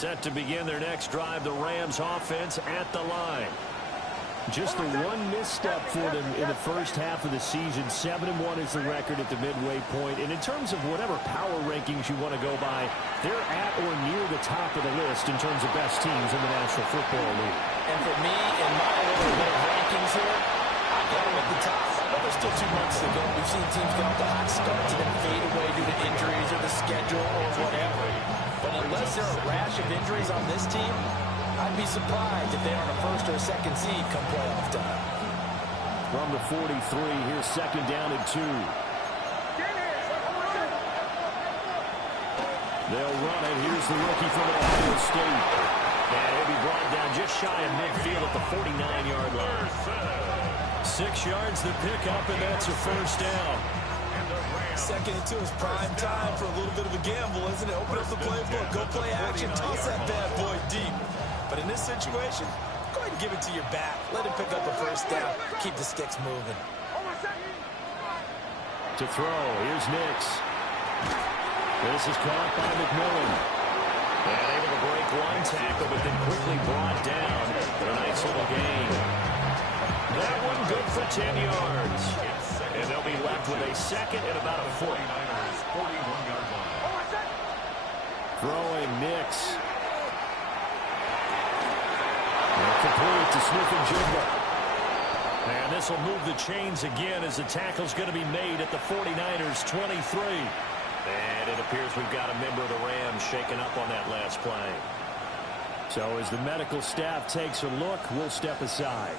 Set to begin their next drive, the Rams offense at the line. Just the one misstep for them in the first half of the season. 7-1 is the record at the midway point. And in terms of whatever power rankings you want to go by, they're at or near the top of the list in terms of best teams in the National Football League. And for me, in my little bit of rankings here, I got them at the top. But there's still 2 months to go. We've seen teams get off the hot start and then fade away due to injuries or the schedule or whatever. But unless there are a rash of injuries on this team, I'd be surprised if they are on a first or a second seed come playoff time. From the 43, here's second down and 2. They'll run it. Here's the rookie from Ohio State. And he'll be brought down just shy of midfield at the 49-yard line. 6 yards to pick up, and that's a first down. Second and 2 is prime time for a little bit of a gamble, isn't it? Open up the playbook, go play action, toss that bad boy deep. But in this situation, go ahead and give it to your back. Let him pick up a first down. Keep the sticks moving. To throw, here's Nix. This is caught by McMillan. And able to break one tackle, but then quickly brought down. But a nice little gain. That one good for 10 yards. And they'll be left with a second and about a foot. Throwing Nix. Complete to Smith-Njigba. And this will move the chains again as the tackle's going to be made at the 49ers 23. And it appears we've got a member of the Rams shaken up on that last play. So as the medical staff takes a look, we'll step aside.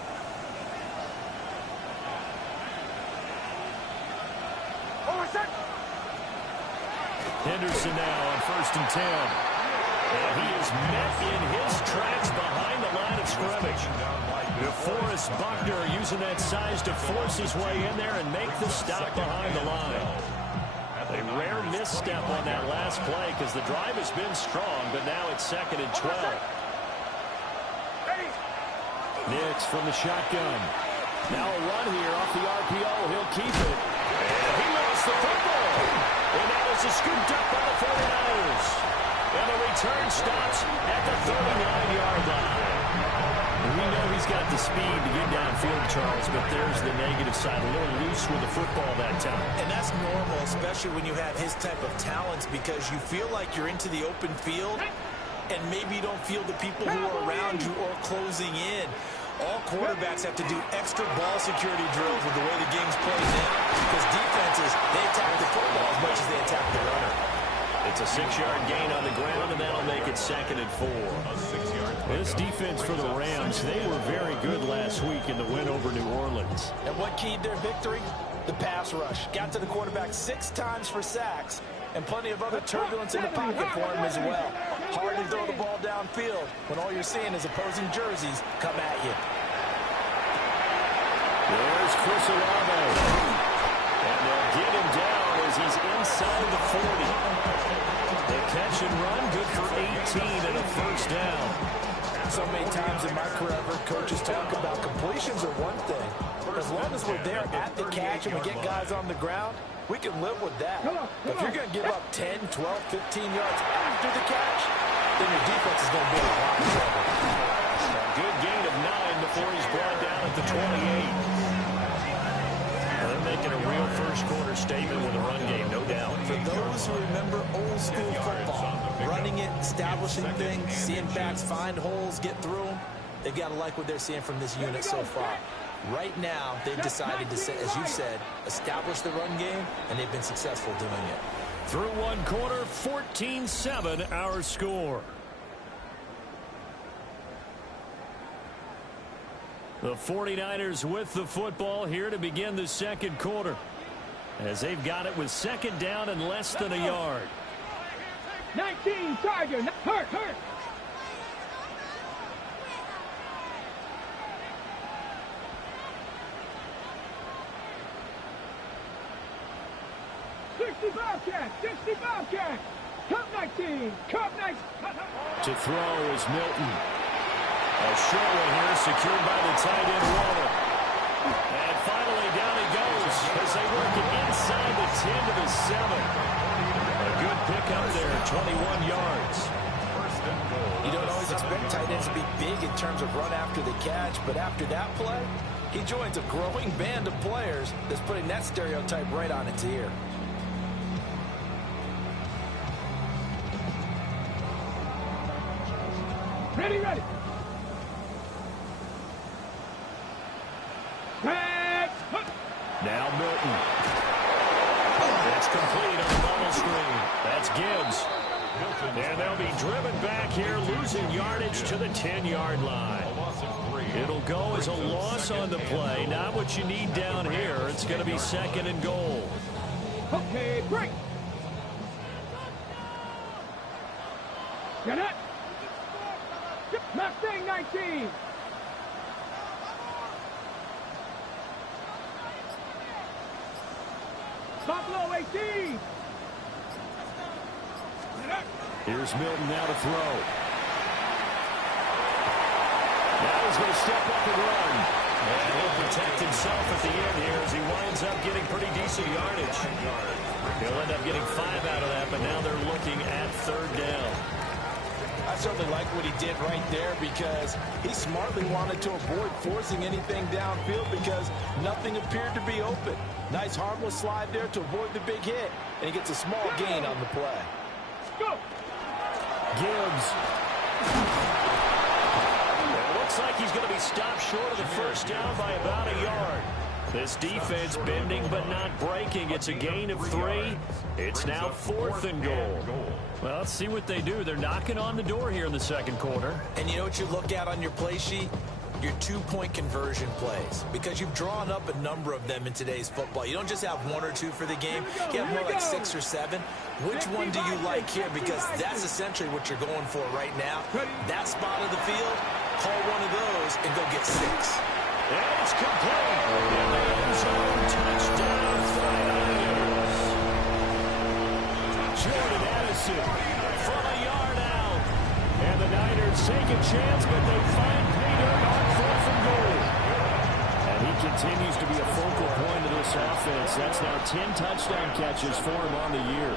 Henderson now on 1st and 10. And he is met in his tracks behind the line of scrimmage. DeForest Buckner using that size to force his way in there and make the stop behind the line. A rare misstep on that last play because the drive has been strong, but now it's 2nd and 12. Nix from the shotgun. Now a run here off the RPO. He'll keep it. And he lost the football. And that is scooped up by the 49ers. And the return stops at the 39-yard line. And we know he's got the speed to get downfield, Charles, but there's the negative side. A little loose with the football that time. And that's normal, especially when you have his type of talents, because you feel like you're into the open field and maybe you don't feel the people who are around you or closing in. All quarterbacks have to do extra ball security drills with the way the game's played now, because defenses, they attack the football as much as they attack the runner. It's a 6-yard gain on the ground, and that'll make it 2nd and 4. This defense for the Rams, they were very good last week in the win over New Orleans. And what keyed their victory? The pass rush. Got to the quarterback 6 times for sacks, and plenty of other turbulence in the pocket for him as well. Hard to throw the ball downfield when all you're seeing is opposing jerseys come at you. There's Chris Olave. And they'll get him down as he's inside the 40. The catch and run, good for 18 and a first down. So many times in my career, I've heard coaches talk about completions are one thing. As long as we're there at the catch and we get guys on the ground, we can live with that. But if you're going to give up 10, 12, 15 yards after the catch, then your defense is going to be in a lot of trouble. A good gain of 9 before he's brought down at the 28. They're making a real first-quarter statement with a run game, no doubt. For those who remember old-school football, running it, establishing things, seeing backs find holes, get through them, they've got to like what they're seeing from this unit so far. Right now, they've decided to, as you said, establish the run game, and they've been successful doing it. Through one quarter, 14-7 our score. The 49ers with the football here to begin the second quarter, as they've got it with 2nd down and less than a yard. 19, Tiger, hurt. 60 Bobcat. Cup 19. To throw is Milton. A short one here secured by the tight end Waddle. And finally down he goes as they work it inside the 10 to the 7. A good pickup there, 21 yards. You don't always expect tight ends to be big in terms of run after the catch, but after that play, he joins a growing band of players that's putting that stereotype right on its ear. Ready, ready. Now Milton. It's complete on the bubble screen. That's Gibbs. And they'll be driven back here, losing yardage to the 10-yard line. It'll go as a loss on the play. Not what you need down here. It's going to be 2nd and goal. Okay, break. Get it. Mustang 19. Pablo-YT. Here's Milton now to throw. Now he's going to step up and run. And he'll protect himself at the end here as he winds up getting pretty decent yardage. He'll end up getting 5 out of that, but now they're looking at 3rd down. I certainly like what he did right there because he smartly wanted to avoid forcing anything downfield because nothing appeared to be open. Nice harmless slide there to avoid the big hit, and he gets a small gain on the play. Go. Gibbs. It looks like he's going to be stopped short of the 1st down by about a yard. This defense bending but not breaking. It's a gain of 3. It's now 4th and goal. Well, let's see what they do. They're knocking on the door here in the 2nd quarter. And you know what you look at on your play sheet? Your 2-point conversion plays, because you've drawn up a number of them in today's football. You don't just have 1 or 2 for the game. You have more like 6 or 7. Which one do you like here? Because that's essentially what you're going for right now. That spot of the field, call one of those and go get 6. And it's complete. In the end zone, touchdown, 49ers. Jordan Addison from a yard out. And the Niners take a chance, but they find Peter on 4th and goal. And he continues to be a focal point of this offense. That's now 10 touchdown catches for him on the year.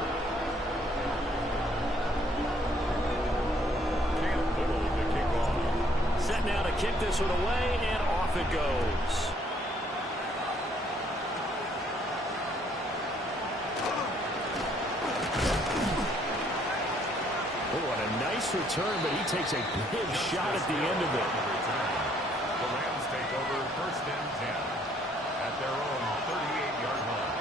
Set now to kick this one away, and off it goes. Oh, what a nice return, but he takes a big shot at the end of it. The Rams take over 1st and 10 at their own 38-yard line.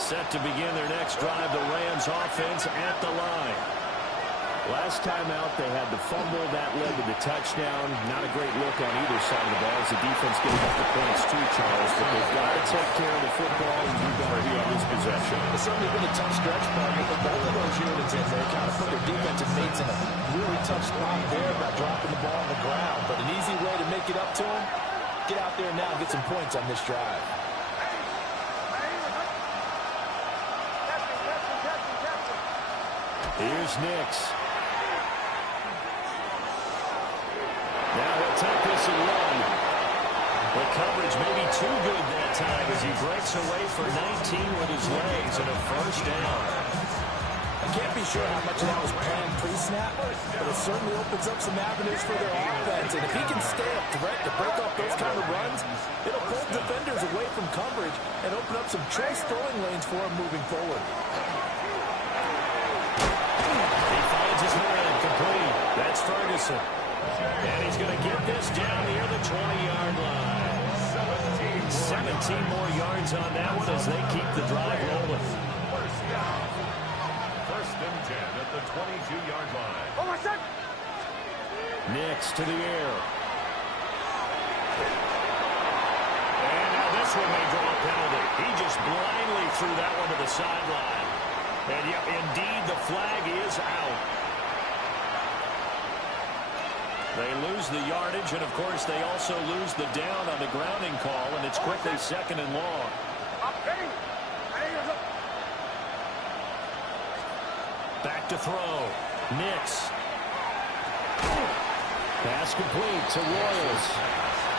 Set to begin their next drive, the Rams offense at the line. Last time out, they had the fumble. That led to the touchdown. Not a great look on either side of the ball as the defense getting up the points too, Charles. But they've got to take care of the football and do better here on this possession. It's certainly been a tough stretch, partner, but both of those units in there kind of put their defensive mates in a really tough spot there by dropping the ball on the ground. But an easy way to make it up to them, get out there now and get some points on this drive. Here's Nix. Now he'll take this and run. The coverage may be too good that time as he breaks away for 19 with his legs and a 1st down. I can't be sure how much of that was planned pre-snap, but it certainly opens up some avenues for their offense. And if he can stay a threat to break off those kind of runs, it'll pull defenders away from coverage and open up some choice throwing lanes for him moving forward. He finds his man complete. That's Ferguson. And he's going to get this down near the 20-yard line. 17 more yards on that one as they keep the drive rolling. 1st and 10 at the 22-yard line. Nix to the air. And now this one may draw a penalty. He just blindly threw that one to the sideline. And yeah, indeed, the flag is out. They lose the yardage, and of course, they also lose the down on the grounding call, and it's quickly 2nd and long. Back to throw. Nix. Pass complete to Royals.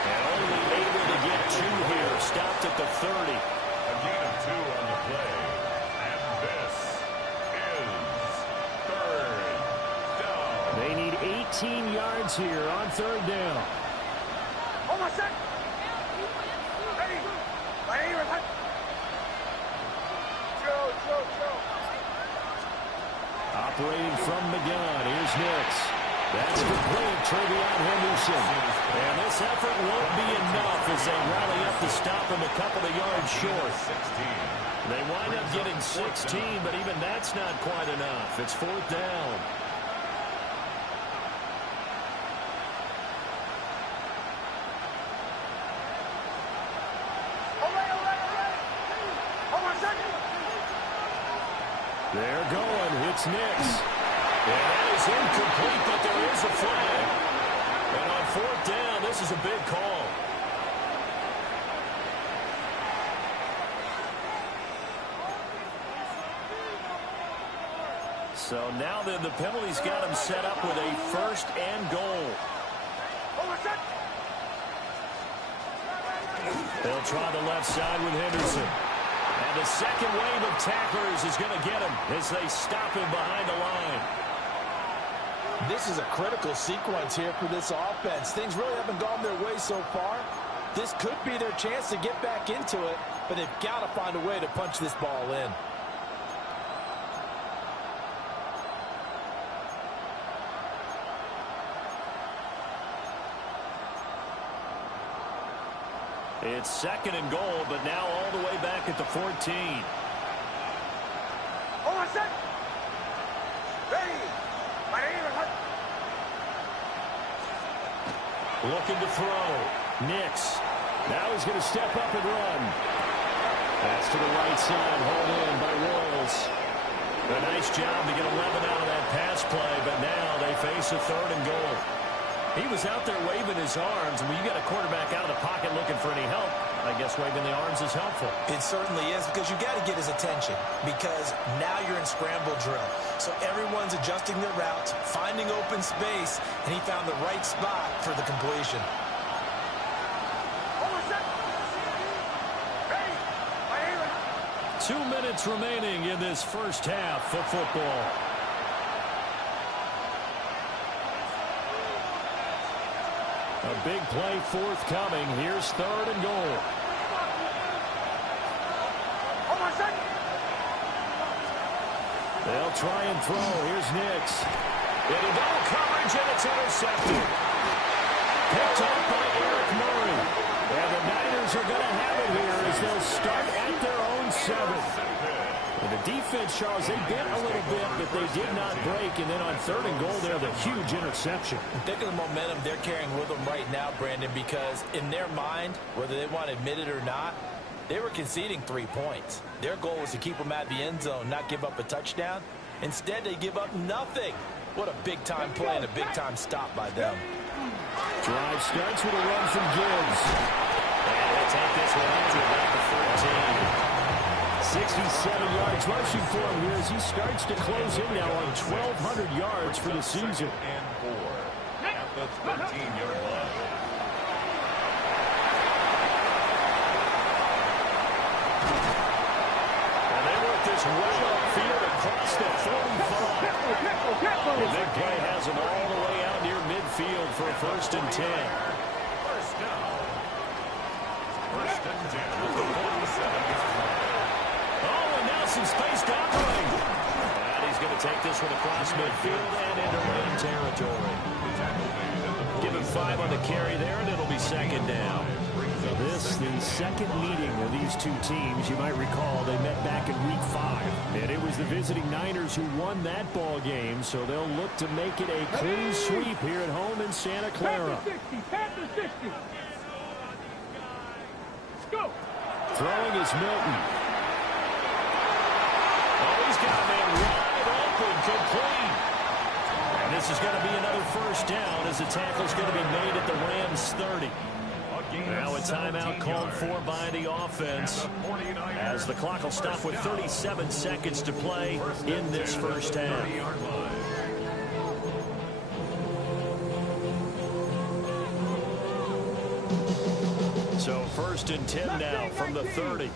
And only able to get 2 here. Stopped at the 30. A gain of 2 on the play. And this is 3rd 19 yards here on third down. Hold on a sec. Ready. Ready. Operating from the gun, here's Nix. That's complete, Trevion Henderson. And this effort won't be enough as they rally up to stop him a couple of yards short. They wind up getting 16, but even that's not quite enough. It's fourth down. They're going. It's Nix. And that is incomplete, but there is a flag. And on fourth down, this is a big call. So now then the penalty's got him set up with a first and goal. They'll try the left side with Henderson. And the second wave of tacklers is going to get him as they stop him behind the line. This is a critical sequence here for this offense. Things really haven't gone their way so far. This could be their chance to get back into it, but they've got to find a way to punch this ball in. It's second and goal, but now all the way back at the 14. Hold on a sec. Ready. Looking to throw. Nix. Now he's going to step up and run. That's to the right side, hauled in by Royals. A nice job to get 11 out of that pass play, but now they face a third and goal. He was out there waving his arms, and when you got a quarterback out of the pocket looking for any help, I guess waving the arms is helpful. It certainly is, because you got to get his attention, because now you're in scramble drill. So everyone's adjusting their routes, finding open space, and he found the right spot for the completion. 2 minutes remaining in this first half of football. A big play forthcoming. Here's third and goal. They'll try and throw. Here's Nix. Into double coverage, and it's intercepted. Picked up by Eric Murray. And the Niners are going to have it here as they'll start at their own 7. And the defense, Charles, they bent a little bit, but they did not break. And then on third and goal there, the huge interception. Think of the momentum they're carrying with them right now, Brandon, because in their mind, whether they want to admit it or not, they were conceding 3 points. Their goal was to keep them out of the end zone, not give up a touchdown. Instead, they give up nothing. What a big-time play and a big-time stop by them. Drive starts with a run from Gibbs. And they'll take this one out to about the 14. 67 yards rushing for him here as he starts to close in now on 1,200 yards for the season. And 4 at the 13-yard line. And they work this way upfield across the 45. The big play has them all the way out near midfield for a first and 10. First down. First and 10 at the 47-yard line. Oh, and now some space to operate. And he's going to take this one across midfield and into Ram territory. Give him 5 on the carry there, and it'll be second down. This, the second meeting of these two teams. You might recall they met back in week 5. And it was the visiting Niners who won that ball game, so they'll look to make it a clean sweep here at home in Santa Clara. Panther 60. Let's go. Throwing is Milton. Oh, he's got a man wide open, complete. And this is going to be another first down as the tackle's going to be made at the Rams 30. Now a timeout called for by the offense as the clock will stop with 37 seconds to play in this first half. So first and 10 now from the 30.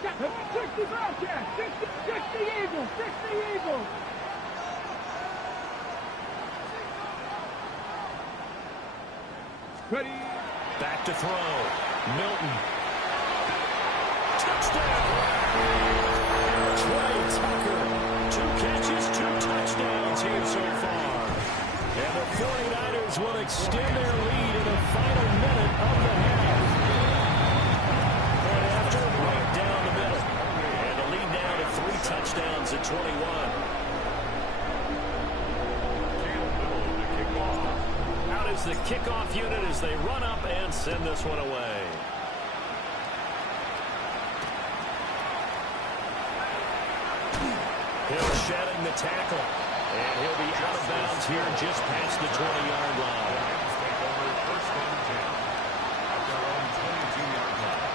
60 Bearcats. 60 Eagles. 60 Eagles. Ready. Back to throw. Milton. Touchdown! Trey Tucker. 2 catches, 2 touchdowns here so far. And the 49ers will extend their lead in the final minute of the half. Point after, right down the middle. And the lead now to 3 touchdowns at 21. Out is the kickoff unit as they run up and send this one away. Hill shedding the tackle. And he'll be out of bounds here just past the 20-yard line. Take over first and 10 at their own 22-yard line.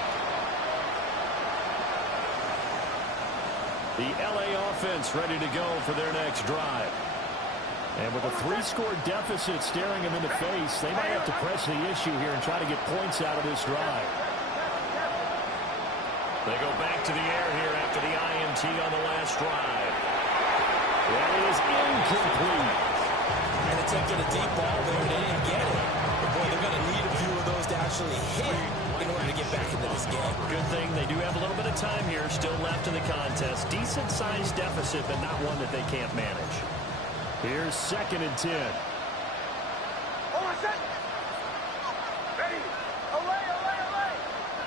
The LA offense ready to go for their next drive. And with a 3-score deficit staring them in the face, they might have to press the issue here and try to get points out of this drive. They go back to the air here after the INT on the last drive. That is incomplete. And attempted a deep ball there, and they didn't get it. But boy, they're going to need a few of those to actually hit in order to get back into this game. Good thing they do have a little bit of time here still left in the contest. Decent-sized deficit, but not one that they can't manage. Here's 2nd and 10. Hold on, set. Ready. Away, away, away.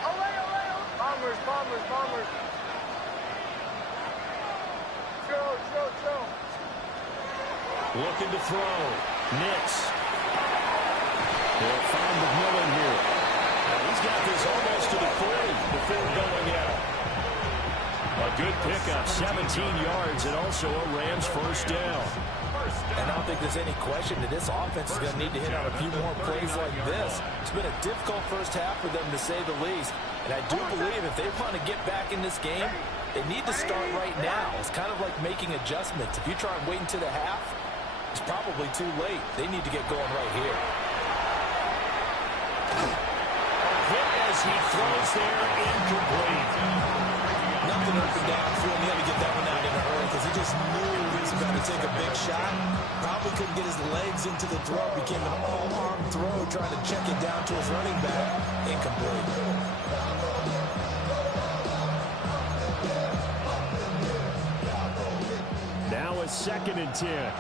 Away, away, away. Bombers, bombers, bombers. Chill. Looking to throw. Nix. They'll find McMillan here. Now he's got this almost to the 40 before going out. A good pickup, 17 yards, and also a Rams first down. And I don't think there's any question that this offense is going to need to hit on a few more plays like this. It's been a difficult first half for them, to say the least. And I do believe if they want to get back in this game, they need to start right now. It's kind of like making adjustments. If you try and wait until the half, it's probably too late. They need to get going right here. Hit as he throws there, incomplete. Nothing open downfield. He had to get that one out in a hurry because he just knew he was about to take a big shot. Probably couldn't get his legs into the throw. Became an all-arm throw, trying to check it down to his running back. Incomplete. Now it's 2nd and 10.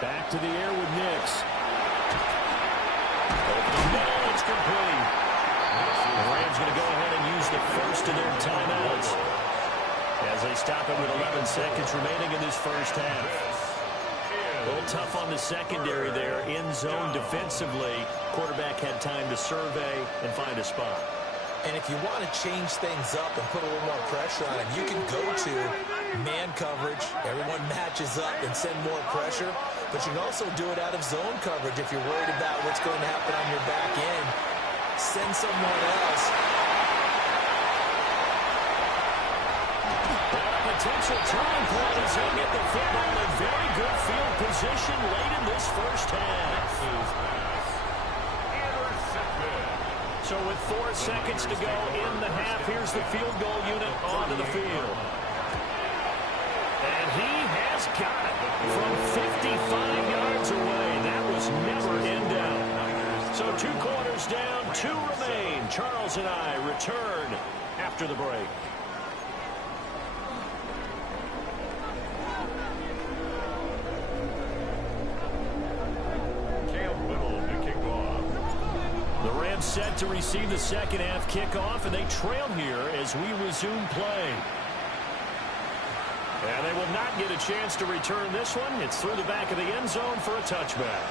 Back to the air with Nix. No, it's complete. The Rams going to go ahead and use the first of their timeouts as they stop it with 11 seconds remaining in this first half. A little tough on the secondary there. In zone defensively. Quarterback had time to survey and find a spot. And if you want to change things up and put a little more pressure on him, you can go to man coverage. Everyone matches up and send more pressure. But you can also do it out of zone coverage if you're worried about what's going to happen on your back end. Send someone else. Potential turning point as he'll get the football in very good field position late in this first half. So with 4 seconds to go in the half, here's the field goal unit onto the field. And he has got it from 55 yards away. That was never in doubt. So 2 quarters down, 2 remain. Charles and I return after the break. Set to receive the second half kickoff, and they trail here as we resume play. And they will not get a chance to return this one. It's through the back of the end zone for a touchback.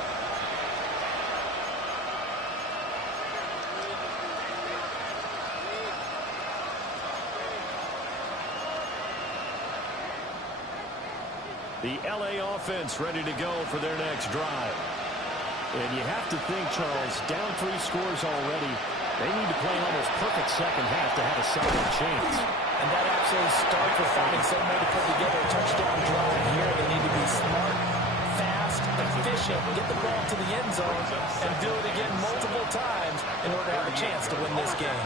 The LA offense ready to go for their next drive. And you have to think, Charles, down 3 scores already. They need to play an almost perfect second half to have a solid chance. And that actually starts with finding some way to put together a touchdown drive here. They need to be smart, fast, efficient, get the ball to the end zone, and do it again multiple times in order to have a chance to win this game.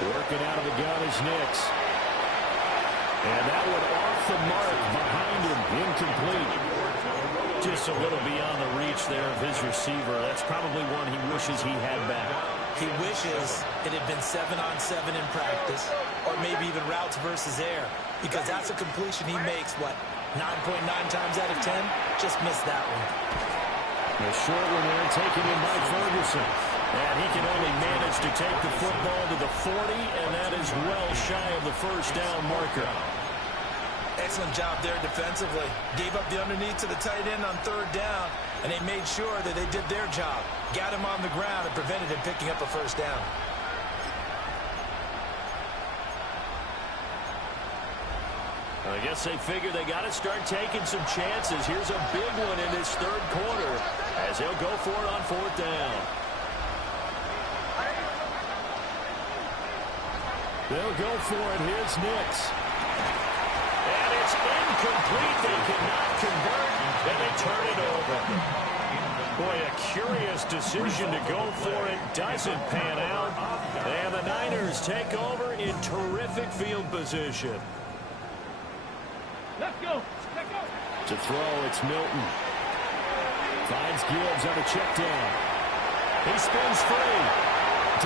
Working out of the gun is Nix. And that one off the mark behind him, incomplete. Just a little beyond the reach there of his receiver. That's probably one he wishes he had back. He wishes it had been 7-on-7 in practice, or maybe even routes versus air, because that's a completion he makes, what, 9.9 times out of 10? Just missed that one. A short one there taken in by Ferguson. And he can only manage to take the football to the 40, and that is well shy of the first down marker. Excellent job there defensively. Gave up the underneath to the tight end on third down, and they made sure that they did their job. Got him on the ground and prevented him picking up a first down. I guess they figure they got to start taking some chances. Here's a big one in this third quarter as he'll go for it on fourth down. They'll go for it. Here's Nix. And it's incomplete. They cannot convert, and they turn it over. Boy, a curious decision to go for it. Doesn't pan out. And the Niners take over in terrific field position. Let's go. Let's go. To throw, it's Milton. Finds Gibbs on a check down. He spins free.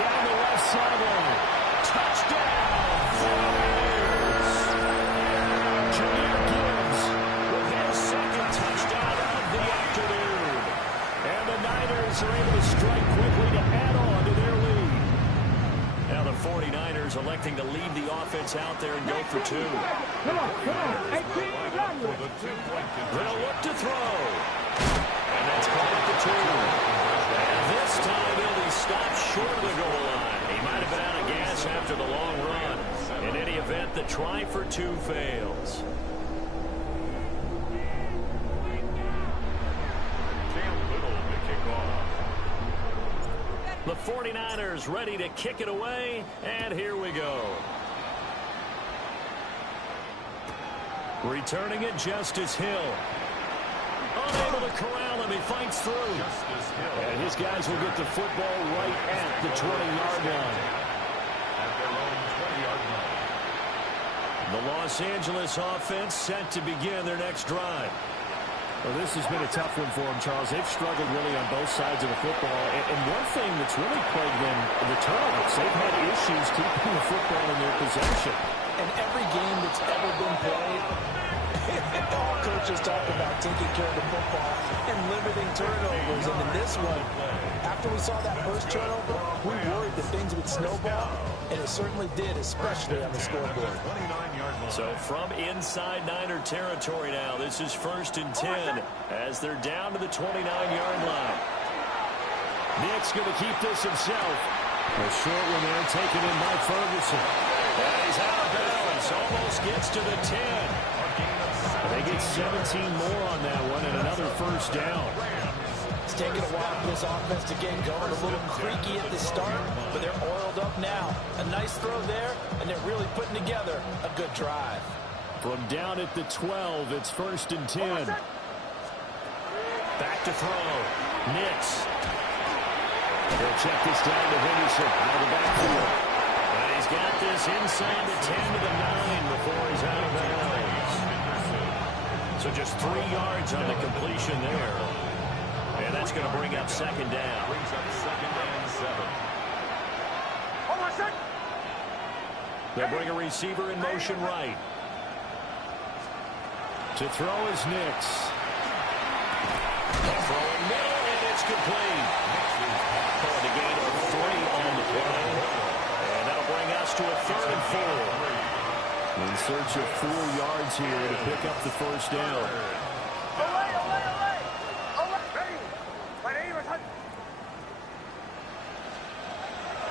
Down the left sideline. Touchdown! Jahmyr Gibbs with his second touchdown of the afternoon. And the Niners are able to strike quickly to add on to their lead. Now the 49ers electing to leave the offense out there and go for two. Come on. They'll look to throw. And that's caught at the 2. And this time he'll be stopped short of the goal line. He might have been out of gas after the long run. In any event, the try for two fails. The 49ers ready to kick it away, and here we go. Returning it, Justice Hill. Unable to corral him, he fights through. And his guys will get the football right at the 20-yard line. At their own 20-yard line. The Los Angeles offense set to begin their next drive. Well, this has been a tough one for them, Charles. They've struggled really on both sides of the football. And one thing that's really plagued them, the turnovers. They've had issues keeping the football in their possession. And every game that's ever been played, all coaches talk about taking care of the football and limiting turnovers. And in this one, after we saw that first turnover, we worried that things would snowball, and it certainly did, especially on the scoreboard. So from inside Niner territory now, this is 1st and 10 as they're down to the 29-yard line. Nick's going to keep this himself. A short one there taken in by Ferguson. And he's out of bounds, almost gets to the 10. They get 17 more on that one and another first down. It's taken a while for this offense to get going. A little creaky at the start, but they're oiled up now. A nice throw there, and they're really putting together a good drive. From down at the 12, it's 1st and 10. Back to throw. Nix. They'll check this down to Henderson out of the backfield. And he's got this inside the 10 to the 9 before he's out of bounds. So just 3 yards on the completion there. And that's going to bring up second down. Brings up 2nd and 7. They'll bring a receiver in motion right. To throw is Nix. Throwing middle, and it's complete. For the gain of 3 on the play. And that'll bring us to a 3rd and 4. In search of 4 yards here to pick up the first down.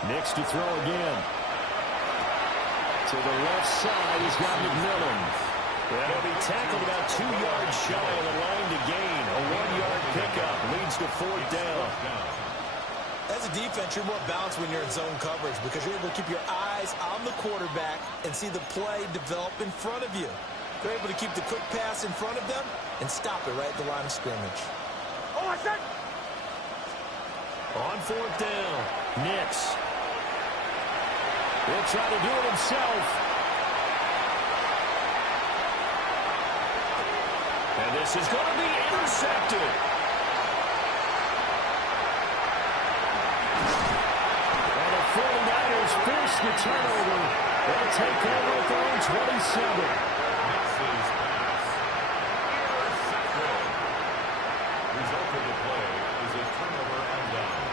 Nix to throw again. To the left side, he's got McMillan. That'll be tackled about 2 yards shy of the line to gain. A 1-yard pickup leads to 4th down. As a defense, you're more balanced when you're in zone coverage because you're able to keep your eyes on the quarterback and see the play develop in front of you. They're able to keep the quick pass in front of them and stop it right at the line of scrimmage. On 4th down, Nix. He'll try to do it himself. And this is going to be intercepted. And the 49ers force the turnover. They'll take over at their own 27. Misses pass. Intercepted. Result of the play is a turnover and downs.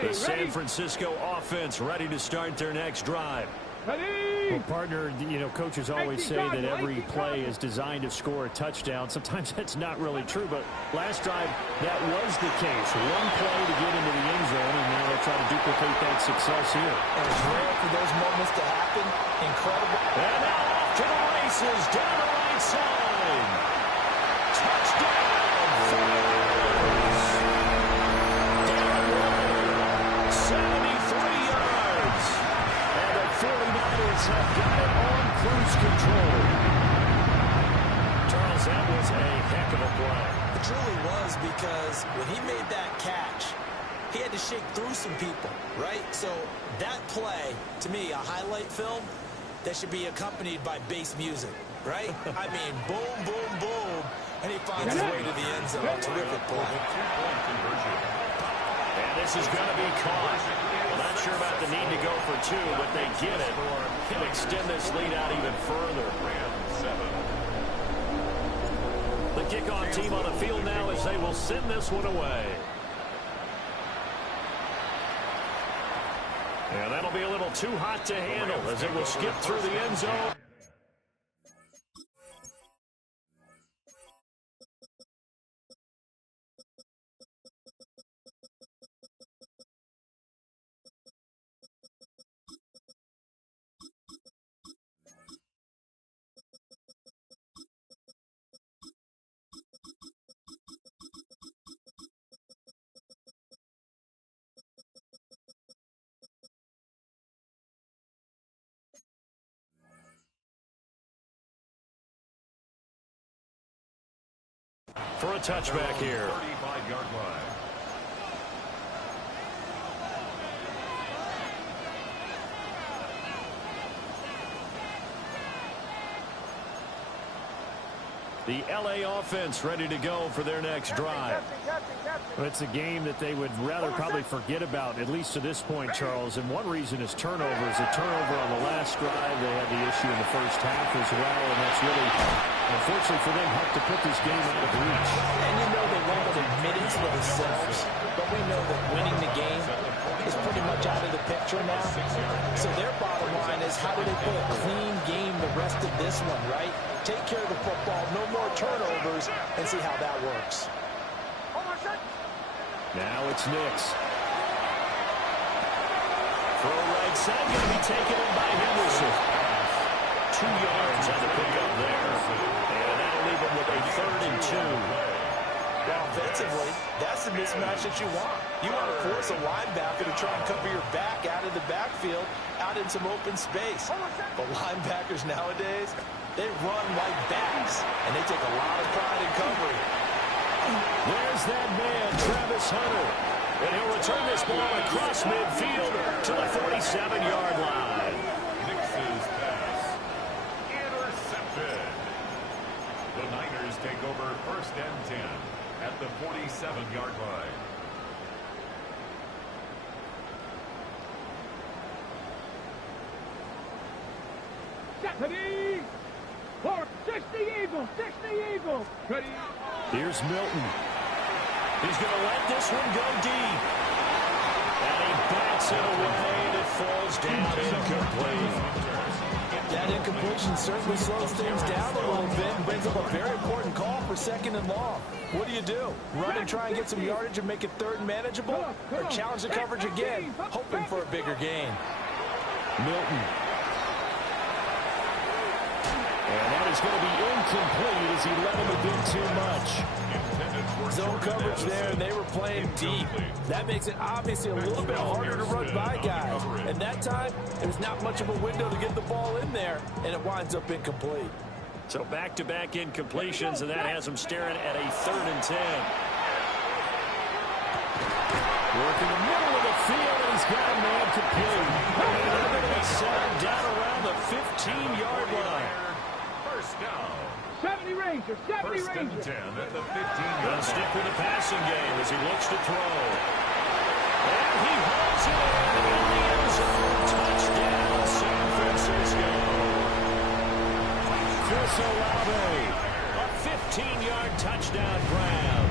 The San Francisco offense ready to start their next drive. Well, partner, you know, coaches always say that every play is designed to score a touchdown. Sometimes that's not really true, but last drive, that was the case. One play to get into the end zone, and now they'll try to duplicate that success here. And it's rare for those moments to happen. Incredible. And now off to the races, down the right side. Touchdown, 73 yards. And the 49ers have got it on cruise control. Charles, that was a heck of a play. It truly was, because when he made that catch, he had to shake through some people, right? So that play, to me, a highlight film that should be accompanied by bass music, right? I mean, boom, boom, boom, and he finds his way to the end zone. Terrific play. Two-point conversion. And this is going to be caught. Well, not sure about the need to go for two, but they get it. Can extend this lead out even further. Rams 7. The kickoff team on the field now as they will send this one away. And that'll be a little too hot to handle as it will skip through the end zone. For a touchback here. 35-yard line. The L.A. offense ready to go for their next drive. Well, it's a game that they would rather probably forget about, at least to this point, Charles. And one reason is turnovers. A turnover on the last drive. They had the issue in the first half as well, and that's really, unfortunately for them, helped to put this game out of reach. And you know they won't admit it to themselves, but we know that winning the game is pretty much out of the picture now. So their bottom line is, how do they play a clean game the rest of this one, right? Take care of the football, no more turnovers, and see how that works. Now it's Nix. Throw right side, going to be taken in by Henderson. 2 yards on the pickup there. And that'll leave him with a 3rd and 2. Well, offensively, that's the mismatch that you want. You want to force a linebacker to try and cover your back out of the backfield, out in some open space. But linebackers nowadays, they run like backs, and they take a lot of pride in covering. There's that man, Travis Hunter. And he'll return this ball across midfield to the 47-yard line. Nix's pass. Intercepted. The Niners take over 1st and 10 at the 47-yard line. Ready? For 60 Eagles, 60 Eagles. Ready? Here's Milton. He's going to let this one go deep. And he bats it away, and it falls down incomplete. That incompletion certainly slows things down a little bit and brings up a very important call for 2nd and long. What do? Run and try and get some yardage and make it 3rd and manageable? Or challenge the coverage again, hoping for a bigger gain? Milton. And that is going to be incomplete as he let him a bit too much. Zone coverage there, and they were playing deep. That makes it obviously a little bit harder to run by guys. And that time, there's not much of a window to get the ball in there, and it winds up incomplete. So back-to-back incompletions, and that has him staring at a 3rd and 10. Working the middle of the field, and he's got a man complete. And they're going to be centered down around the 15-yard line. First down. 70 Rangers, 70 First and Rangers. 10 at the 15-yard They'll line. stick with the passing game as he looks to throw. And he holds it in the end zone. Touchdown, San Francisco. Chris Olave, a 15-yard touchdown grab.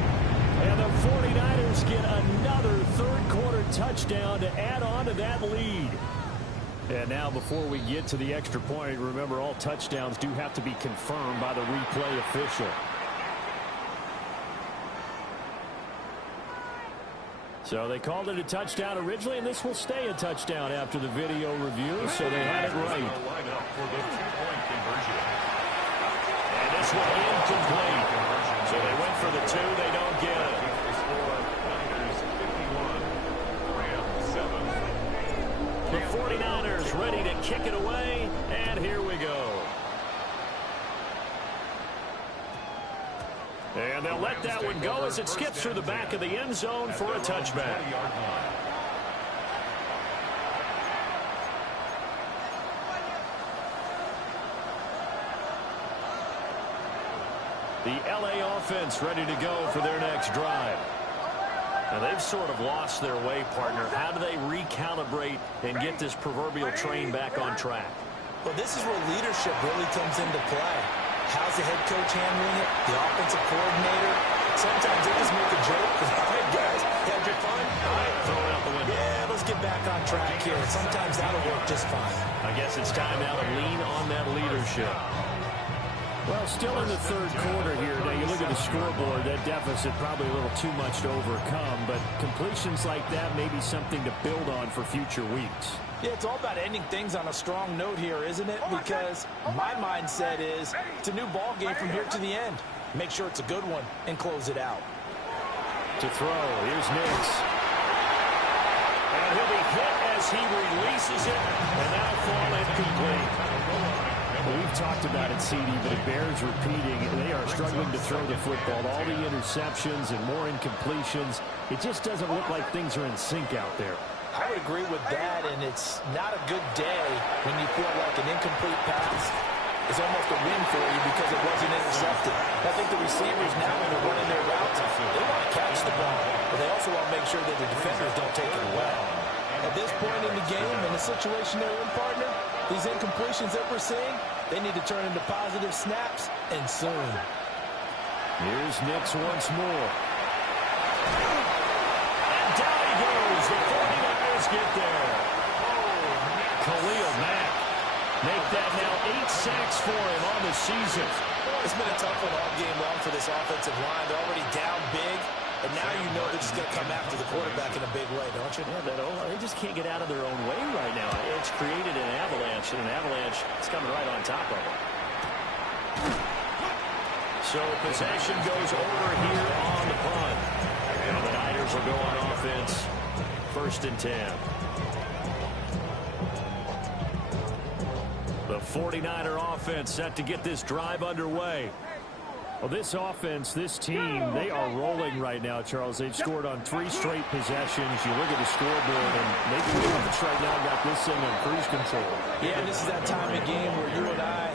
And the 49ers get another third-quarter touchdown to add on to that lead. And now, before we get to the extra point, remember, all touchdowns do have to be confirmed by the replay official. So they called it a touchdown originally, and this will stay a touchdown after the video review, so they had it right. Line up for the two-point conversion. And this one incomplete. So they went for the two, they don't get it. The score, Niners 51, Rams 7. The 49ers ready to kick it away, and here we go. And they'll let that one go as it skips through the back of the end zone for a touchback. The LA offense ready to go for their next drive. Now, they've sort of lost their way, partner. How do they recalibrate and get this proverbial train back on track? Well, this is where leadership really comes into play. How's the head coach handling it? The offensive coordinator? Sometimes they just make a joke. All right, guys, had your fun? All right, throw it out the window. Yeah, let's get back on track here. Sometimes that'll work just fine. I guess it's time now to lean on that leadership. Well, still in the third quarter here. Now, you look at the scoreboard, that deficit probably a little too much to overcome, but completions like that may be something to build on for future weeks. Yeah, it's all about ending things on a strong note here, isn't it? Because my mindset is it's a new ball game from here to the end. Make sure it's a good one and close it out. To throw, here's Nix. And he'll be hit as he releases it, and that'll fall incomplete. We've talked about it, CD, but it bears repeating. They are struggling to throw the football. All the interceptions and more incompletions. It just doesn't look like things are in sync out there. I would agree with that, and it's not a good day when you feel like an incomplete pass is almost a win for you because it wasn't intercepted. I think the receivers now, when they're running their routes, they want to catch the ball, but they also want to make sure that the defenders don't take it away. At this point in the game, in the situation they're in, partner, these incompletions that we're seeing, they need to turn into positive snaps, and soon. Here's Nix once more. And down he goes. The 49ers get there. Khalil Mack. Make that now 8 sacks for him on the season. It's been a tough one all game long for this offensive line. They're already down big, and now you know they're just going to come after the quarterback in a big way, don't you? Yeah, they just can't get out of their own way right now. It's created an avalanche, and an avalanche is coming right on top of them. So possession goes over here on the punt. And the Niners will go on offense. 1st and 10. The 49er offense set to get this drive underway. Well, this offense, this team, they are rolling right now, Charles. They've scored on 3 straight possessions. You look at the scoreboard, and maybe the offense right now got this thing on cruise control. Yeah, and this is that time of game where you and I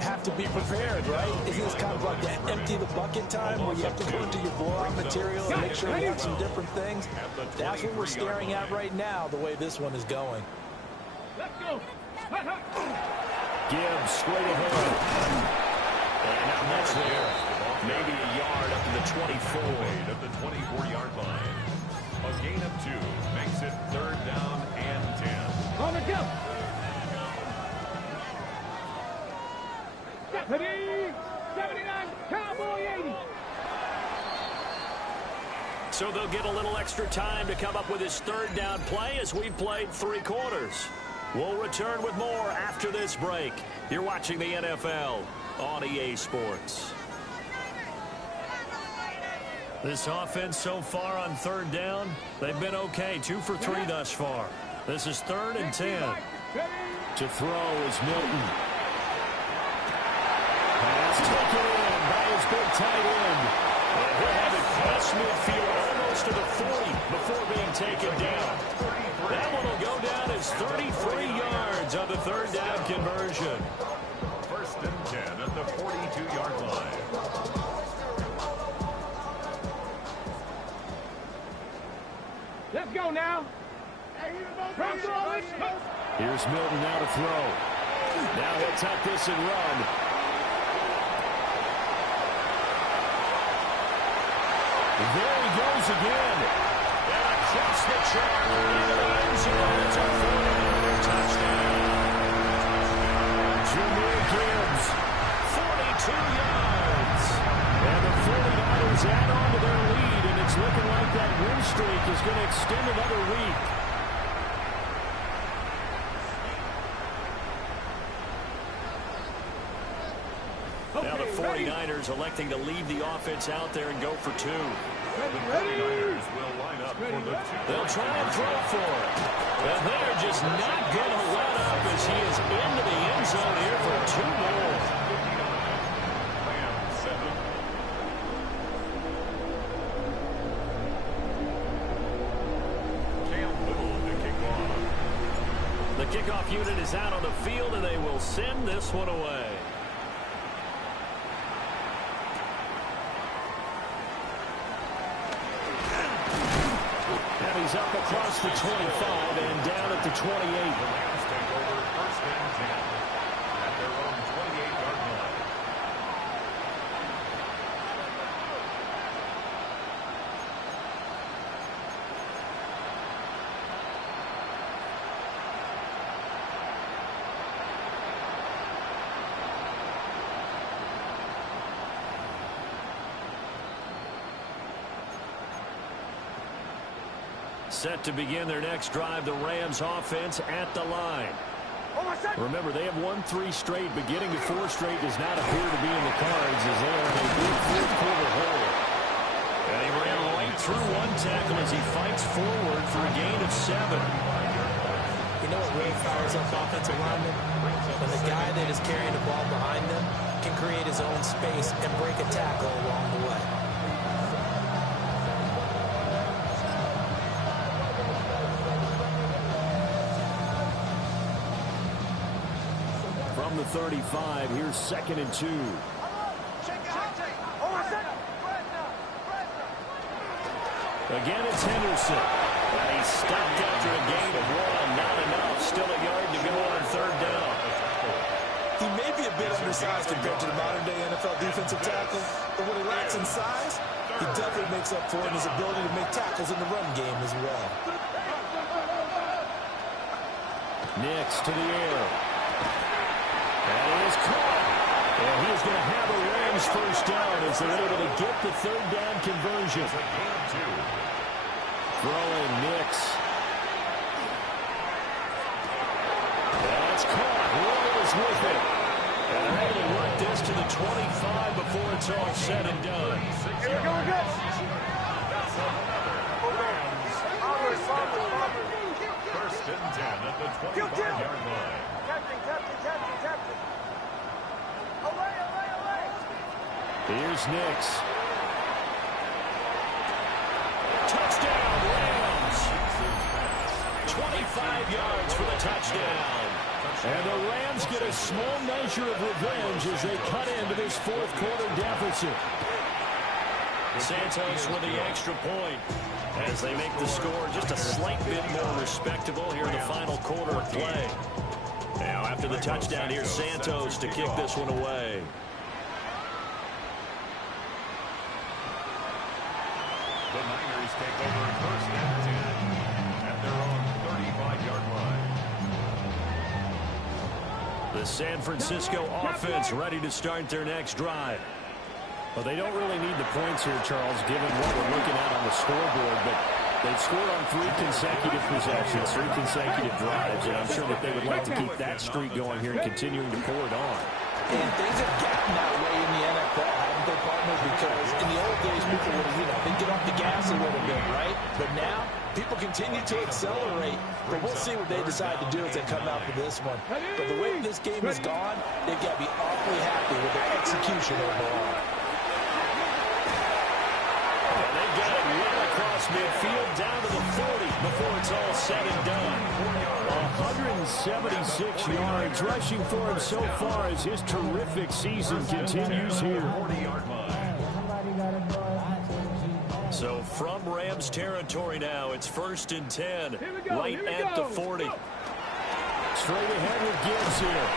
have to be prepared, right? Isn't this kind of like that empty the bucket time where you have to go into your blowout material and make sure we have some different things? That's what we're staring at right now, the way this one is going. Let's go. Gibbs straight ahead. And now that's there. Maybe a yard up to the 24. At the 24-yard line. A gain of 2 makes it 3rd down and 10. On the jump. 79, Cowboy 80. So they'll get a little extra time to come up with his 3rd down play as we've played 3 quarters. We'll return with more after this break. You're watching the NFL on EA Sports. This offense so far on 3rd down, they've been okay. 2 for 3 thus far. This is 3rd and 10. To throw is Milton. Pass taken in by his big tight end. And he'll have it past midfield almost to the 40 and taken down. That one will go down as 33 yards on the third down conversion. First and 10 at the 42-yard line. Let's go now. Here's Milton now to throw. Now he'll tuck this and run. There he goes again. And across the track into the end zone. It's a 49er touchdown. Jameer Gibbs, 42 yards. And the 49ers add on to their lead, and it's looking like that win streak is going to extend another week. Now the 49ers electing to leave the offense out there and go for two. The 49ers will line up for the two. They'll try and throw for it. And they're just not going to let up as he is into the end zone here for two more. Rams 7. Cam Little to kick off. The kickoff unit is out on the field, and they will send this one away. He's up across the 25 and down at the 28. The Rams take over first and 10 at their own 28-yard line. Set to begin their next drive, the Rams offense at the line. Remember, they have won 3 straight, but getting to 4 straight does not appear to be in the cards as they are in a good fourth-quarter hole. And he ran right through one tackle as he fights forward for a gain of 7. You know what really fires up offensive linemen? When the guy that is carrying the ball behind them can create his own space and break a tackle along the way. From the 35, here's 2nd and 2. Again, it's Henderson. And he's stopped after a gain of 1. Not enough. Still a yard to go on 3rd down. He may be a bit undersized compared to the modern-day NFL defensive tackle, but what he lacks in size, he definitely makes up for in his ability to make tackles in the run game as well. Next to the air. And he is caught. And he is going to have a Rams first down as they're able to get the 3rd down conversion. Throwing Nix. That's caught. Royals with it. And they're able to work this to the 25 before it's all said and done. Here we go again. First and 10 at the 25-yard line. Captain. Away. Here's Nix. Touchdown, Rams. 25 yards for the touchdown. And the Rams get a small measure of revenge as they cut into this 4th-quarter deficit. Santos with the extra point as they make the score just a slight bit more respectable here in the final quarter of play. Now, after the touchdown, here's Santos to kick this one away. The Niners take over first and 10 at their own 35-yard line. The San Francisco offense ready to start their next drive. Well, they don't really need the points here, Charles, given what we're looking at on the scoreboard, but they've scored on 3 consecutive possessions, 3 consecutive drives, and I'm sure that they would like to keep that streak going here and continuing to pour it on. And things have gotten that way in the NFL, haven't they, partner? Because in the old days, people would, they'd get off the gas a little bit, right? But now, people continue to accelerate. But we'll see what they decide to do as they come out for this one. But the way this game has gone, they've got to be awfully happy with their execution overall. And they get it right across midfield down to the 40. before it's all said and done. 176 yards rushing for him so far as his terrific season continues here. So from Rams territory now, it's 1st and 10, right at the 40. Straight ahead with Gibbs here.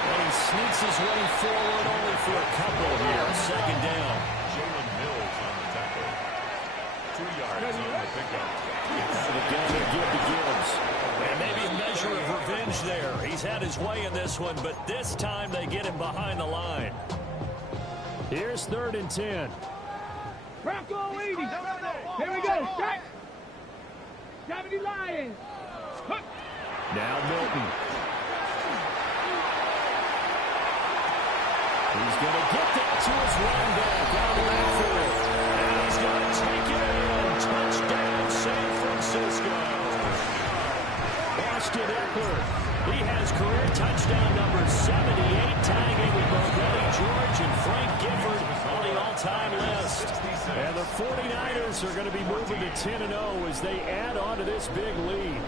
And he sneaks his way forward only for a couple here. 2nd down. Jalen Mills on the tackle. 2 yards on the pickup. The gun to give to Gibbs. And maybe a measure of revenge there. He's had his way in this one, but this time they get him behind the line. Here's 3rd and 10. Bronco 80. Here we go. Strike. 70 Lions. Now Milton. He's going to get that to his running back out of the backfield. And he's going to take it in. Touchdown, San Francisco. Austin Eckler. He has career touchdown number 78, tying it with both Eddie George and Frank Gifford on the all-time list. And the 49ers are going to be moving to 10-0 as they add on to this big lead.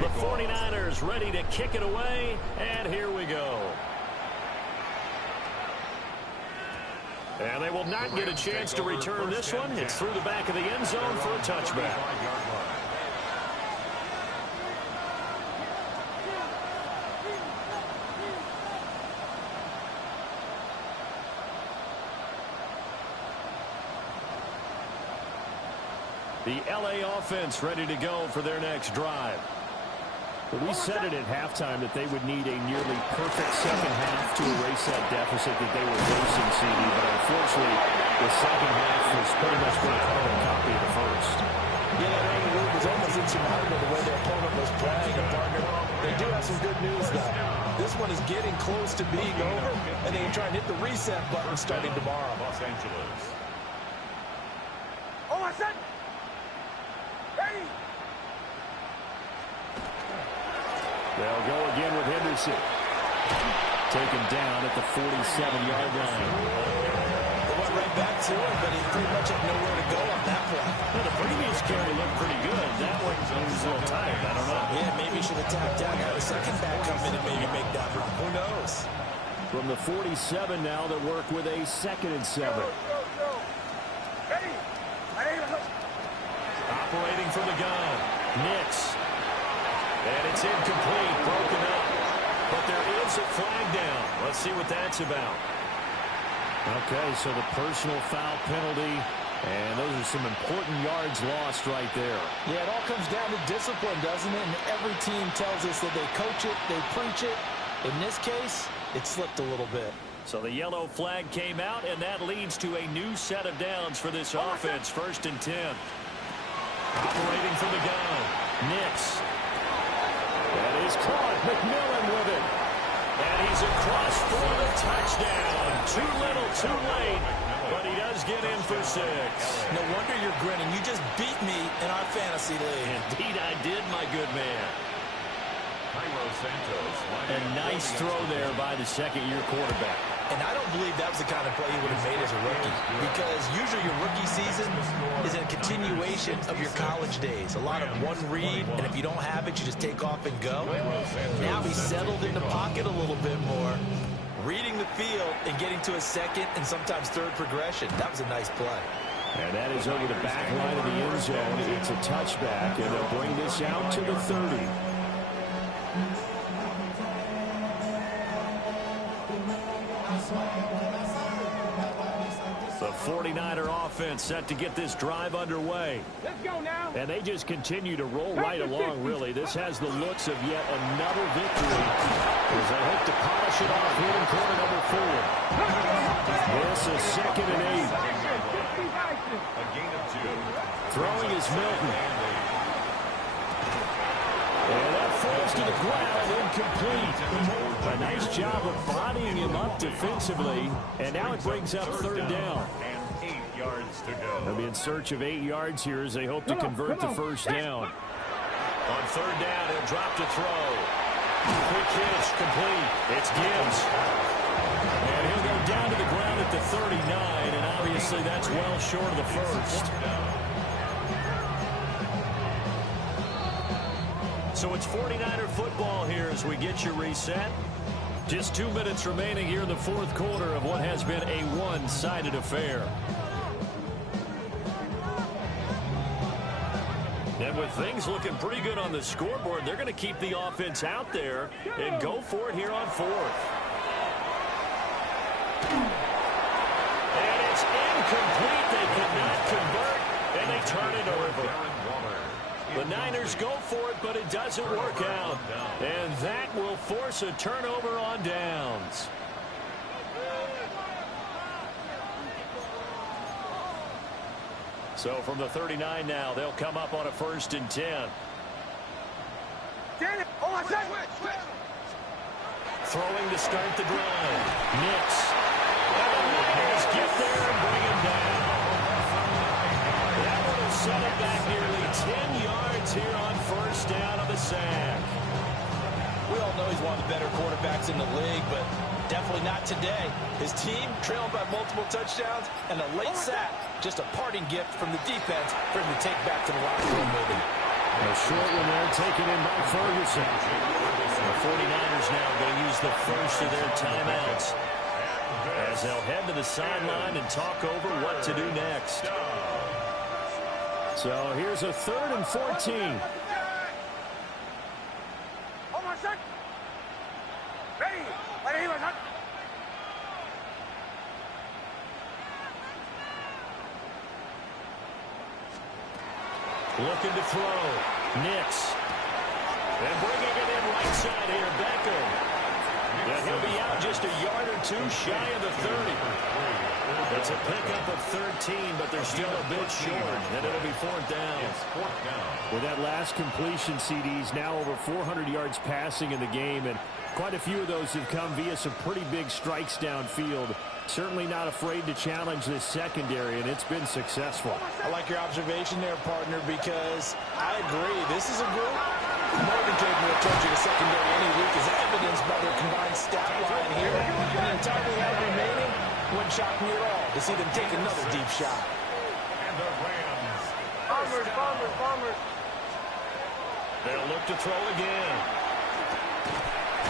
The 49ers ready to kick it away, and here we go. And they will not get a chance to return this one. It's through the back of the end zone for a touchback. The LA offense ready to go for their next drive. We said it at halftime that they would need a nearly perfect second half to erase that deficit that they were facing, CD. But unfortunately, the second half was pretty much a carbon copy of the first. Yeah, that lead was almost insurmountable the way their opponent was playing. And partner, they do have some good news, though. This one is getting close to being over, and they can try and hit the reset button starting tomorrow. Los Angeles. Oh, I said. Ready. They'll go again with Henderson. Taken down at the 47-yard line. They went right back to it, but he pretty much had nowhere to go on that play. Well, the previous carry looked pretty good. That one was a little tired. I don't know. Yeah, maybe he should have tapped out, have a second back come in and maybe make that run. Who knows? From the 47 now, they work with a 2nd and 7. Ready. Operating from the gun. Nix. And it's incomplete, broken up. But there is a flag down. Let's see what that's about. Okay, so the personal foul penalty, and those are some important yards lost right there. Yeah, it all comes down to discipline, doesn't it? And every team tells us that they coach it, they preach it. In this case, it slipped a little bit. So the yellow flag came out, and that leads to a new set of downs for this offense. 1st and 10. Operating from the gun. Nix. That is caught. McMillan with it. And he's across for the touchdown. Too little, too late. But he does get in for 6. No wonder you're grinning. You just beat me in our fantasy league. Indeed I did, my good man. A nice throw there by the second-year quarterback. And I don't believe that was the kind of play he would have made as a rookie. Because usually your rookie season is a continuation of your college days. A lot of one read, and if you don't have it, you just take off and go. Now he's settled in the pocket a little bit more, reading the field and getting to a second and sometimes third progression. That was a nice play. And that is over the back line of the end zone. It's a touchback, and they'll bring this out to the 30. The 49er offense set to get this drive underway. Let's go now. And they just continue to roll right along, really. This has the looks of yet another victory as they hope to polish it off here in quarter number 4. This is 2nd and 8. A gain of 2. Throwing is Milton. And that falls to the ground, incomplete. A nice job of bodying him up defensively. And now it brings up 3rd down. And 8 yards to go. They'll be in search of 8 yards here as they hope to convert the first down. On 3rd down, he'll drop to throw. Quick hitch, complete. It's Gibbs. And he'll go down to the ground 39, and obviously that's well short of the first. So it's 49er football here as we get you reset. Just 2 minutes remaining here in the fourth quarter of what has been a one-sided affair. And with things looking pretty good on the scoreboard, they're going to keep the offense out there and go for it here on fourth. And it's incomplete. They could not convert, and they turn it over. The Niners go for it, but it doesn't work out. And that will force a turnover on downs. So from the 39 now, they'll come up on a 1st and 10. Throwing to start the drive. Nix. And the Niners get there and bring him down. That one will set it back nearly 10 yards here on 1st down of the sack. We all know he's one of the better quarterbacks in the league, but definitely not today. His team trailed by multiple touchdowns, and a late sack, just a parting gift from the defense for him to take back to the locker room with him. A short one there taken in by Ferguson. The 49ers now going to use the first of their timeouts as they'll head to the sideline and talk over what to do next. So here's a 3rd and 14. Looking to throw. Nix. And bringing it in right side here, Beckham. And he'll be out just a yard or two shy of the 30. It's a pickup of 13, but they're still a bit short, and it'll be 4th down. With that last completion, CD's now over 400 yards passing in the game, and quite a few of those have come via some pretty big strikes downfield. Certainly not afraid to challenge this secondary, and it's been successful. I like your observation there, partner, because I agree. This is a group more than capable of touching a secondary any week, as evidenced by their combined stat line here. And the entire they have remaining wouldn't shock me at all to see them take another deep shot. And the Rams. Bombers. They'll look to throw again.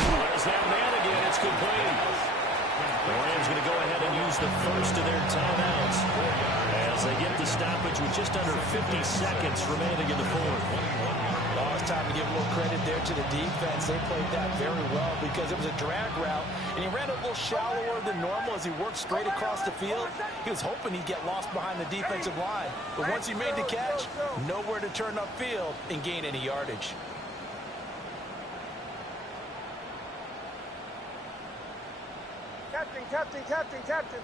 There's that man again. It's complete. The Rams going to go ahead and use the first of their timeouts as they get the stoppage with just under 50 seconds remaining in the fourth. Oh, it's time to give a little credit there to the defense. They played that very well because it was a drag route, and he ran a little shallower than normal as he worked straight across the field. He was hoping he'd get lost behind the defensive line, but once he made the catch, nowhere to turn upfield and gain any yardage. Captain.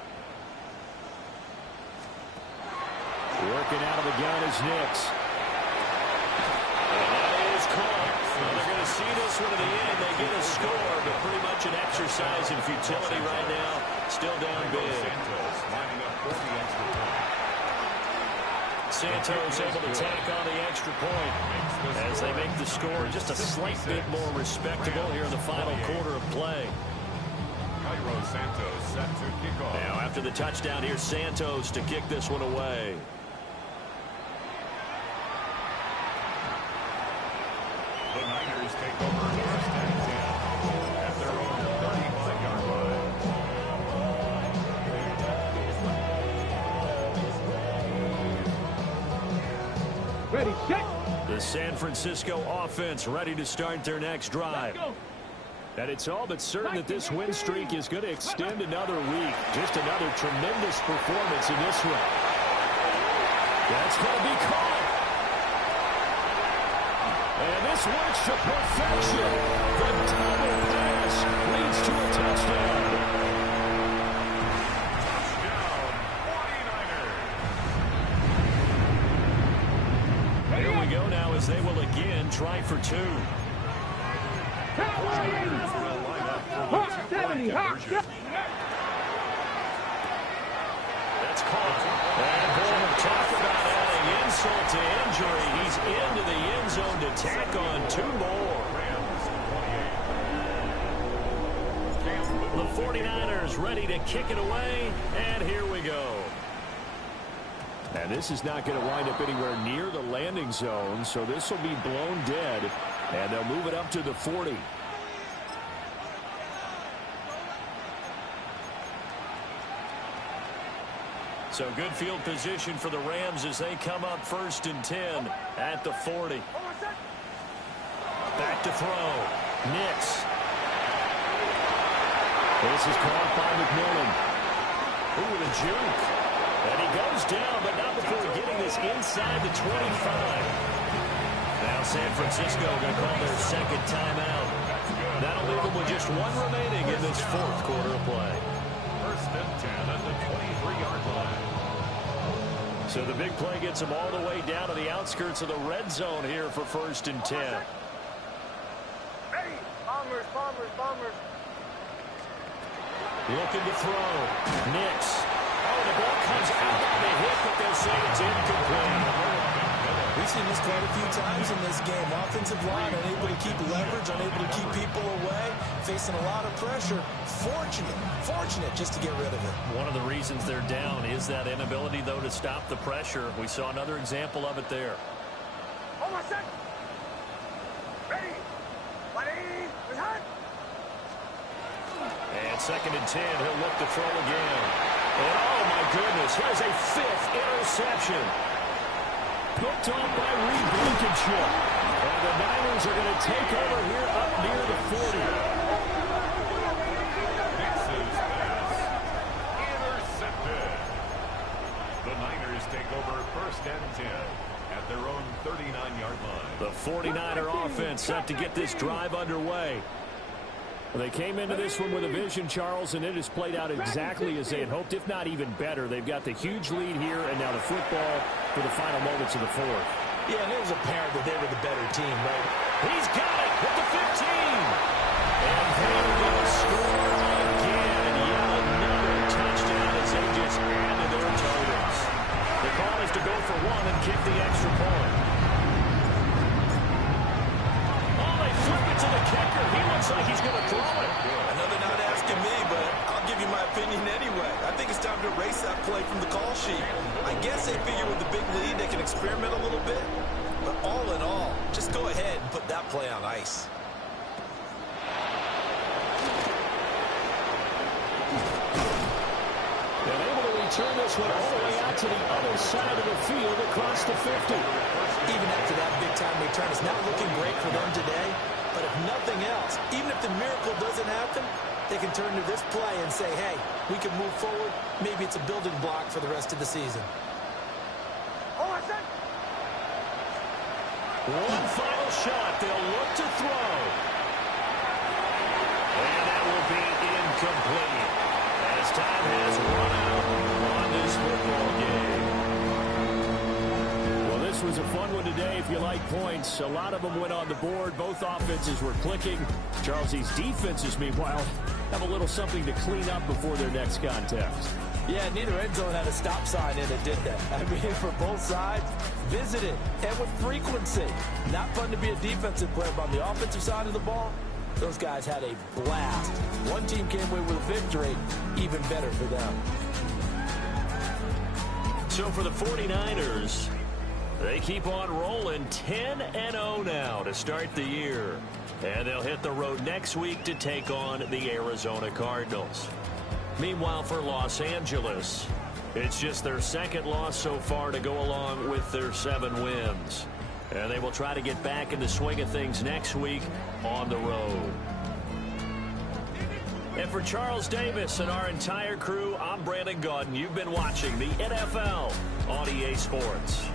Working out of the gun is Nix. And that is caught. Well, they're going to see this one to the end. They get a score, but pretty much an exercise in futility right now. Still down big. Santos able to tack on the extra point as they make the score just a slight bit more respectable here in the final quarter of play. Santos set to kick off. Now after the touchdown, here's Santos to kick this one away. The Niners take over 1st and 10 at their own 35-yard line. Ready, set. The San Francisco offense ready to start their next drive. And it's all but certain that this win streak is going to extend another week. Just another tremendous performance in this one. That's going to be caught. And this works to perfection. The double pass leads to a touchdown. Touchdown, 49ers. Here we go now as they will again try for two. That's caught. And boy, talk about adding insult to injury. He's into the end zone to tack on two more. the 49ers ready to kick it away, and here we go. And this is not going to wind up anywhere near the landing zone, so this will be blown dead, and they'll move it up to the 40. So good field position for the Rams as they come up 1st and 10 at the 40. Back to throw. Nix. This is caught by McMillan. Ooh, the juke. And he goes down, but not before getting this inside the 25. Now San Francisco going to call their second timeout. That'll leave them with just one remaining in this 4th quarter of play. 1st and 10 at the 23-yard line. So the big play gets them all the way down to the outskirts of the red zone here for 1st and 10. Ready. Bombers, bombers, bombers. Looking to throw. Nix. Oh, the ball comes out on the hit, but they'll say it's incomplete. We've seen this quite a few times in this game. Offensive line unable to keep leverage, unable to keep people away, facing a lot of pressure. Fortunate just to get rid of it. One of the reasons they're down is that inability, though, to stop the pressure. We saw another example of it there. Almost set. Ready. 180. Return. And 2nd and 10, he'll look to throw again. And oh, my goodness, here's a 5th interception. Hooked off by Reed Blankenship. And the Niners are going to take over here up near the 40. Nix's pass. Intercepted. The Niners take over 1st and 10 at their own 39-yard line. The 49er offense set to get this drive underway. Well, they came into this one with a vision, Charles, and it has played out exactly as they had hoped, if not even better. They've got the huge lead here, and now the football for the final moments of the 4th. Yeah, and it was apparent that they were the better team, right? He's got it with the 15. And they will score again. Yet another touchdown as they just add to their totals. The call is to go for 1 and kick the extra point. Flip it to the kicker. He looks like he's going to throw it. Another not asking me, but I'll give you my opinion anyway. I think it's time to erase that play from the call sheet. I guess they figure with the big lead they can experiment a little bit. But all in all, just go ahead and put that play on ice. And able to return this one all the way out to the other side of the field across the 50. Even after that big-time return, it's not looking great for them today. But if nothing else, even if the miracle doesn't happen, they can turn to this play and say, hey, we can move forward. Maybe it's a building block for the rest of the season. Almost set. One final shot. They'll look to throw. And that will be incomplete. As time has run out on this football game. Well, this was a fun one today if you like points. A lot of them went on the board. Both offenses were clicking. Charles, these defenses, meanwhile, have a little something to clean up before their next contest. Yeah, neither end zone had a stop sign in it, did they? I mean, for both sides, visit it, and with frequency. Not fun to be a defensive player, but on the offensive side of the ball, those guys had a blast. One team came away with a victory, even better for them. So for the 49ers, they keep on rolling 10-0 now to start the year. And they'll hit the road next week to take on the Arizona Cardinals. Meanwhile, for Los Angeles, it's just their 2nd loss so far to go along with their 7 wins. And they will try to get back in the swing of things next week on the road. And for Charles Davis and our entire crew, I'm Brandon Gaudin. You've been watching the NFL on EA Sports.